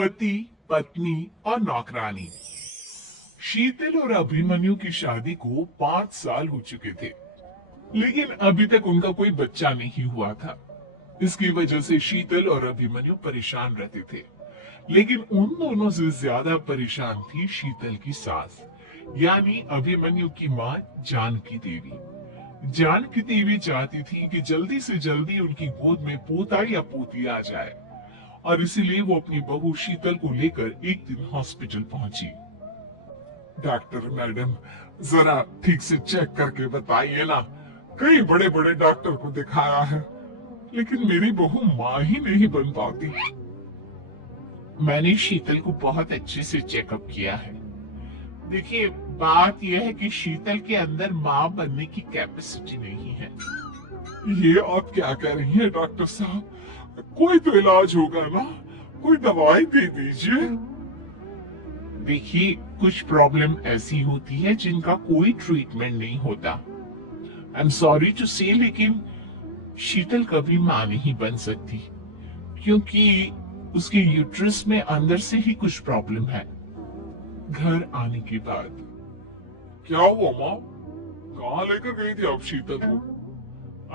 पति, पत्नी और नौकरानी। शीतल और अभिमन्यु की शादी को 5 साल हो चुके थे, लेकिन अभी तक उनका कोई बच्चा नहीं हुआ था। इसकी वजह से शीतल और अभिमन्यु परेशान रहते थे, लेकिन उन दोनों से ज्यादा परेशान थी शीतल की सास, यानी अभिमन्यु की माँ जानकी देवी। जानकी देवी चाहती थी कि जल्दी से जल्दी उनकी गोद में पोता या पोती आ जाए, और इसीलिए वो अपनी बहू शीतल को लेकर एक दिन हॉस्पिटल पहुंची। डॉक्टर मैडम, जरा ठीक से चेक करके बताइए ना, कई बड़े बड़े डॉक्टर को दिखाया है, लेकिन मेरी बहू माँ ही नहीं बन पाती। मैंने शीतल को बहुत अच्छे से चेकअप किया है। देखिए, बात यह है कि शीतल के अंदर माँ बनने की कैपेसिटी नहीं है। ये आप क्या कह रही हैं डॉक्टर साहब? कोई तो इलाज होगा ना, कोई दवाई दे दीजिए। देखिए, कुछ प्रॉब्लम ऐसी होती है जिनका कोई ट्रीटमेंट नहीं होता। आई एम सॉरी टू से, लेकिन शीतल कभी माँ नहीं बन सकती, क्योंकि उसके यूट्रस में अंदर से ही कुछ प्रॉब्लम है। घर आने के बाद क्या हुआ माँ? कहाँ लेकर गई थी आप शीतल को?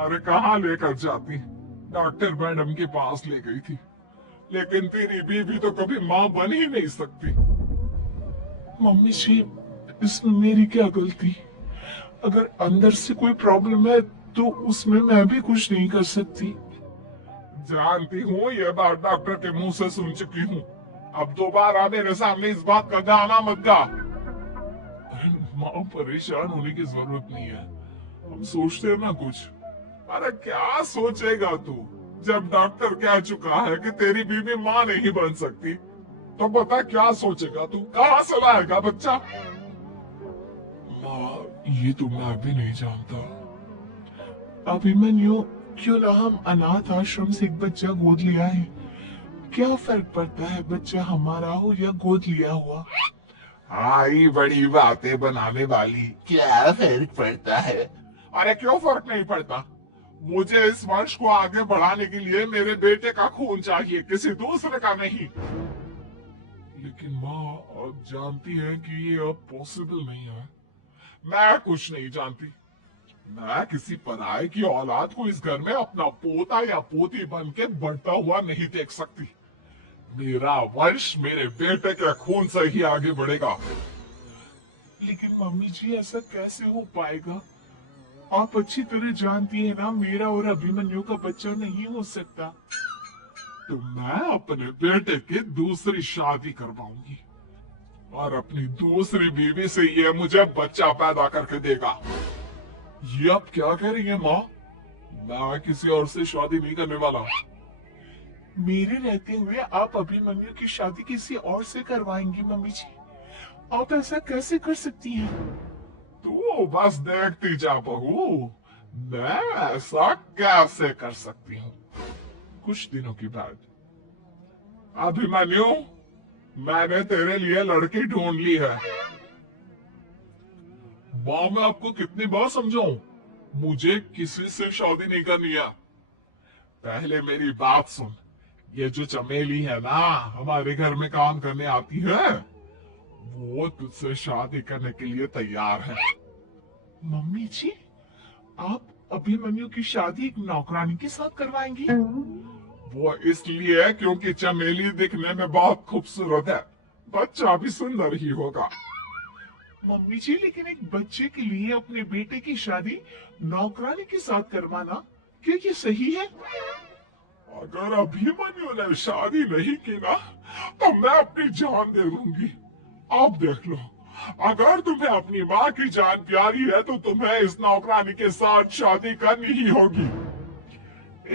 अरे कहाँ लेकर जाती, डॉक्टर मैडम के पास ले गई थी, लेकिन तेरी बीवी तो कभी माँ बन ही नहीं सकती। मम्मी जी, इसमें मेरी क्या गलती? अगर अंदर से कोई प्रॉब्लम है तो उसमें मैं भी कुछ नहीं कर सकती। जानती हूँ, ये बात डॉक्टर के मुंह से सुन चुकी हूँ। अब दोबारा मेरे सामने इस बात का गाना मत गा। माँ, परेशान होने की जरूरत नहीं है, हम सोचते हैं ना कुछ। अरे क्या सोचेगा तू, जब डॉक्टर कह चुका है कि तेरी बीवी माँ नहीं बन सकती, तो बता क्या सोचेगा तू? कहाँ से लाएगा बच्चा? माँ, ये तो मैं भी नहीं जानता। अभिमन्यु, क्यों ना हम अनाथ आश्रम से एक बच्चा गोद लिया है? क्या फर्क पड़ता है बच्चा हमारा हो या गोद लिया हुआ? आई बड़ी बातें बनाने वाली, क्या फर्क पड़ता है? अरे क्यों फर्क नहीं पड़ता? मुझे इस वंश को आगे बढ़ाने के लिए मेरे बेटे का खून चाहिए, किसी दूसरे का नहीं। लेकिन माँ, आप जानती हैं कि ये अब पॉसिबल नहीं है। मैं कुछ नहीं जानती। मैं किसी पराये की औलाद को इस घर में अपना पोता या पोती बन के बढ़ता हुआ नहीं देख सकती। मेरा वंश मेरे बेटे के खून से ही आगे बढ़ेगा। लेकिन मम्मी जी, ऐसा कैसे हो पाएगा? आप अच्छी तरह जानती है ना, मेरा और अभिमन्यु का बच्चा नहीं हो सकता। तो मैं अपने बेटे की दूसरी शादी करवाऊंगी, और अपनी दूसरी बीवी से ये मुझे बच्चा पैदा करके देगा। ये आप क्या कह रही हैं माँ? मैं किसी और से शादी नहीं करने वाला। मेरे रहते हुए आप अभिमन्यु की शादी किसी और से करवाएंगी? मम्मी जी, आप ऐसा कैसे कर सकती हैं? तू बस देखती जा बहू, मैं ऐसा कैसे कर सकती हूँ। कुछ दिनों के बाद, अभिमन्यु, मैंने तेरे लिए लड़की ढूंढ ली है। माँ, मैं आपको कितनी बार समझाऊं, मुझे किसी से शादी नहीं करनी है। पहले मेरी बात सुन, ये जो चमेली है ना, हमारे घर में काम करने आती है, वो तुझसे शादी करने के लिए तैयार है। मम्मी जी, आप अभिमन्यु की शादी एक नौकरानी के साथ करवाएंगी? वो इसलिए क्योंकि चमेली दिखने में बहुत खूबसूरत है, बच्चा भी सुंदर ही होगा। मम्मी जी, लेकिन एक बच्चे के लिए अपने बेटे की शादी नौकरानी के साथ करवाना, क्या ये सही है? अगर अभिमन्यु ने शादी नहीं की ना, तो मैं अपनी जान दे दूंगी। आप देख लो, अगर तुम्हें अपनी माँ की जान प्यारी है तो तुम्हें इस नौकरानी के साथ शादी करनी ही होगी।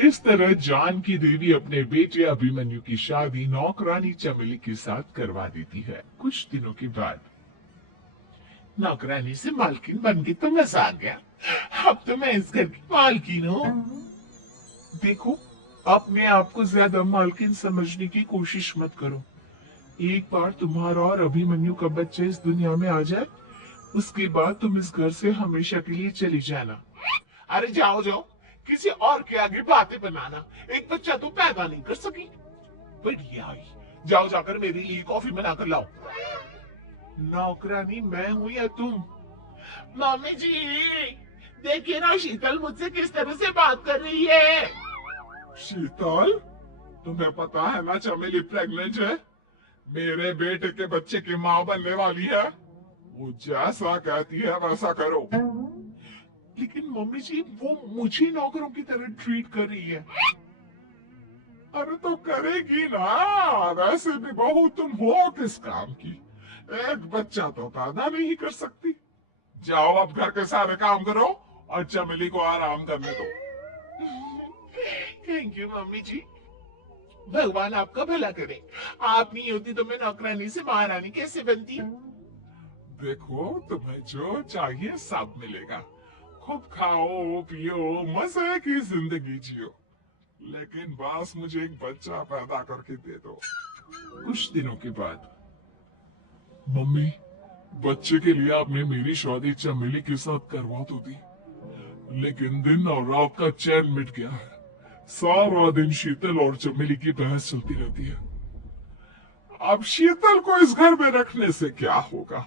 इस तरह जानकी देवी अपने बेटे अभिमन्यु की शादी नौकरानी चमेली के साथ करवा देती है। कुछ दिनों के बाद, नौकरानी से मालकिन बन गई तो मजा आ गया। अब तो मैं इस घर की मालकिन हूँ। देखो, अपने आप को ज्यादा मालकिन समझने की कोशिश मत करो। एक बार तुम्हारा और अभिमन्यु का बच्चा इस दुनिया में आ जाए, उसके बाद तुम इस घर से हमेशा के लिए चली जाना। अरे जाओ जाओ, किसी और के आगे बातें बनाना, एक बच्चा तो पैदा नहीं कर सकी। बढ़िया, जाओ जाकर मेरे लिए कॉफी बना कर लाओ। नौकरानी मैं हूं या तुम? मम्मी जी देखिए ना, शीतल मुझसे किस तरह से बात कर रही है। शीतल, तुम्हें पता है ना चमेली प्रेग्नेंट है, मेरे बेटे के बच्चे की माँ बनने वाली है। वो जैसा कहती है वैसा करो। लेकिन मम्मी जी वो मुझे नौकरों की तरह ट्रीट कर रही है। अरे तो करेगी ना, वैसे भी बहू तुम हो किस काम की, एक बच्चा तो पैदा नहीं कर सकती। जाओ अब घर के सारे काम करो और चमेली को आराम करने दो। थैंक यू मम्मी जी, भगवान आपका भला करे। आप नहीं होती तो मैं नौकरानी से महारानी कैसे बनती। देखो तुम्हें जो चाहिए सब मिलेगा, खूब खाओ पियो मजे की जिंदगी जियो, लेकिन बस मुझे एक बच्चा पैदा करके दे दो। कुछ दिनों के बाद, मम्मी बच्चे के लिए आपने मेरी शादी चमेली के साथ करवा तो दी, लेकिन दिन और रात का चैन मिट गया है। सारा दिन शीतल और चमेली की बहस चलती रहती है। अब शीतल को इस घर में रखने से क्या होगा,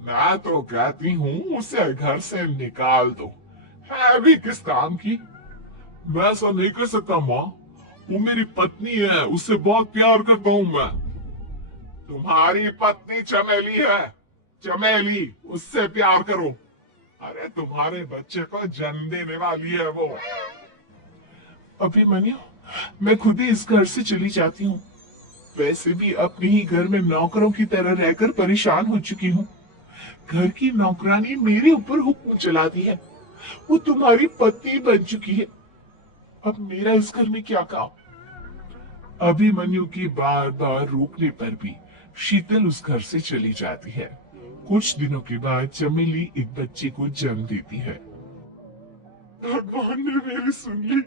मैं तो कहती हूँ उसे घर से निकाल दो, है भी किस काम की। मैं ऐसा नहीं कर सकता माँ, वो मेरी पत्नी है, उससे बहुत प्यार करता हूँ मैं। तुम्हारी पत्नी चमेली है, चमेली उससे प्यार करो। अरे तुम्हारे बच्चे को जन्म देने वाली है वो। अभिमन्यु मैं खुद ही इस घर से चली जाती हूँ, वैसे भी अपने ही घर में नौकरों की तरह रहकर परेशान हो चुकी हूँ। घर की नौकरानी मेरे ऊपर हुक्म चलाती है, वो तुम्हारी पत्नी बन चुकी है, अब मेरा इस घर में क्या काम। अभिमन्यु की बार बार रोकने पर भी शीतल उस घर से चली जाती है। कुछ दिनों के बाद चमेली एक बच्चे को जन्म देती है। भगवान ने मेरी सुन ली,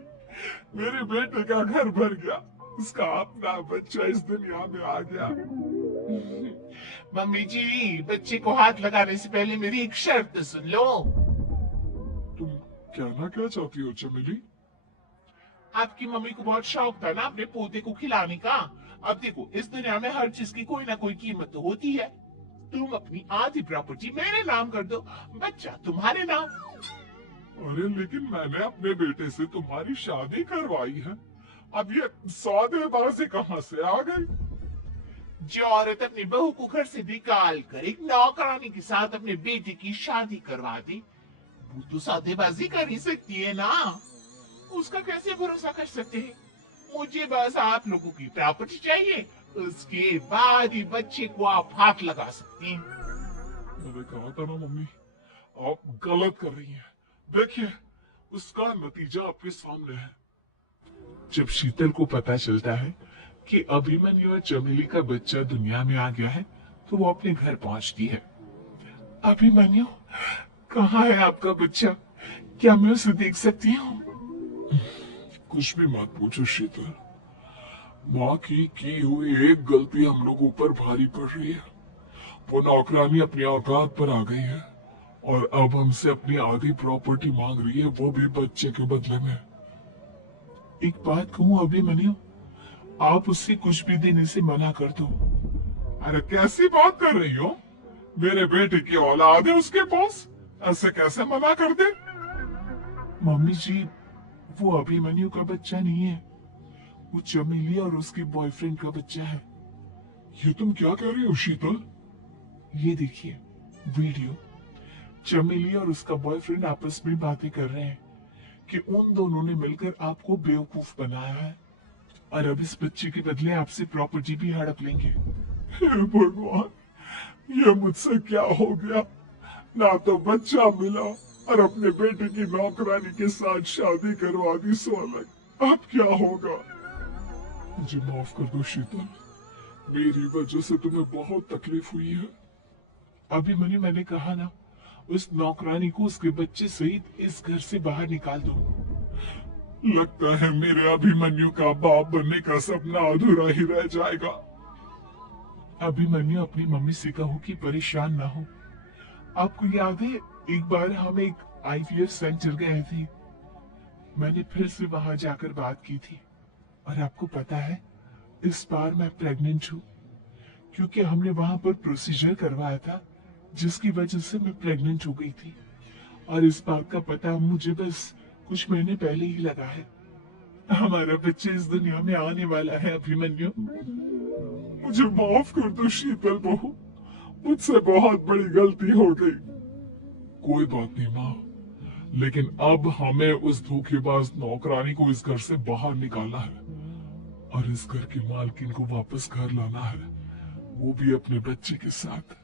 मेरे बेटे का घर भर गया, उसका अपना बच्चा इस दुनिया में आ गया। मम्मी जी बच्चे को हाथ लगाने से पहले मेरी एक शर्त सुन लो। तुम कहना क्या चाहती हो चमेली? आपकी मम्मी को बहुत शौक था ना अपने पोते को खिलाने का। अब देखो इस दुनिया में हर चीज की कोई ना कोई कीमत तो होती है। तुम अपनी आधी प्रॉपर्टी मेरे नाम कर दो, बच्चा तुम्हारे नाम। अरे लेकिन मैंने अपने बेटे से तुम्हारी शादी करवाई है, अब ये सौदेबाजी कहाँ से आ गई? जो औरत अपनी बहू को घर से निकाल कर एक नौकरानी के साथ अपने बेटे की शादी करवा दी, वो तो सौदेबाजी कर ही सकती है ना, उसका कैसे भरोसा कर सकते हैं। मुझे बस आप लोगों की प्रॉपर्टी चाहिए, उसके बाद ही बच्चे को आप हाथ लगा सकती हैं। मैंने कहा था ना मम्मी, आप गलत कर रही हैं। देखिए उसका नतीजा आपके सामने है। जब शीतल को पता चलता है कि अभिमन्यु और चमेली का बच्चा दुनिया में आ गया है, तो वो अपने घर पहुंचती है। अभिमन्यु कहाँ है आपका बच्चा, क्या मैं उसे देख सकती हूँ? कुछ भी मत पूछो शीतल, माँ की हुई एक गलती हम लोगों पर भारी पड़ रही है। वो नौकरानी अपनी औकात पर आ गई है और अब हमसे अपनी आधी प्रॉपर्टी मांग रही है, वो भी बच्चे के बदले में। एक बात कहूँ अभिमन्यु, आप उससे कुछ भी देने से मना कर दो। अरे कैसी बात कर रही हो, मेरे बेटे की औलाद है उसके पास, ऐसे कैसे मना कर दे? मम्मी जी वो अभिमन्यु का बच्चा नहीं है, वो चमेली और उसके बॉयफ्रेंड का बच्चा है। ये तुम क्या कह रही हो शीतल? ये देखिए वीडियो, चमेली और उसका बॉयफ्रेंड आपस में बातें कर रहे हैं कि उन दोनों ने मिलकर आपको बेवकूफ बनाया है और अब इस बच्चे के बदले आपसे प्रॉपर्टी भी हड़प लेंगे। हे भगवान, ये मुझसे क्या हो गया, ना तो बच्चा मिला और अपने बेटे की नौकरानी के साथ शादी करवा दी, सो अलग, अब क्या होगा? मुझे माफ कर दो शीतल, मेरी वजह से तुम्हें बहुत तकलीफ हुई है। मैंने कहा ना, उस नौकरानी को उसके बच्चे सहित इस घर से बाहर निकाल दो। लगता है मेरे अभिमन्यु का बाप बनने का सपना अधूरा ही रह जाएगा। अभिमन्यु अपनी मम्मी से कहो कि परेशान ना हो। आपको याद है एक बार हम एक IVF सेंटर गए थे, मैंने फिर से वहां जाकर बात की थी और आपको पता है इस बार मैं प्रेग्नेंट हूँ, क्योंकि हमने वहां पर प्रोसीजर करवाया था जिसकी वजह से मैं प्रेग्नेंट हो गई थी। और इस बात का पता मुझे बस कुछ महीने पहले ही लगा है। हमारा बच्चा इस दुनिया में आने वाला है अभिमन्यु। मुझे माफ कर दो शीतल बहू, मुझसे बहुत बड़ी गलती हो गई। कोई बात नहीं माँ, लेकिन अब हमें उस धोखेबाज नौकरानी को इस घर से बाहर निकालना है और इस घर की मालकिन को वापस घर लाना है, वो भी अपने बच्चे के साथ।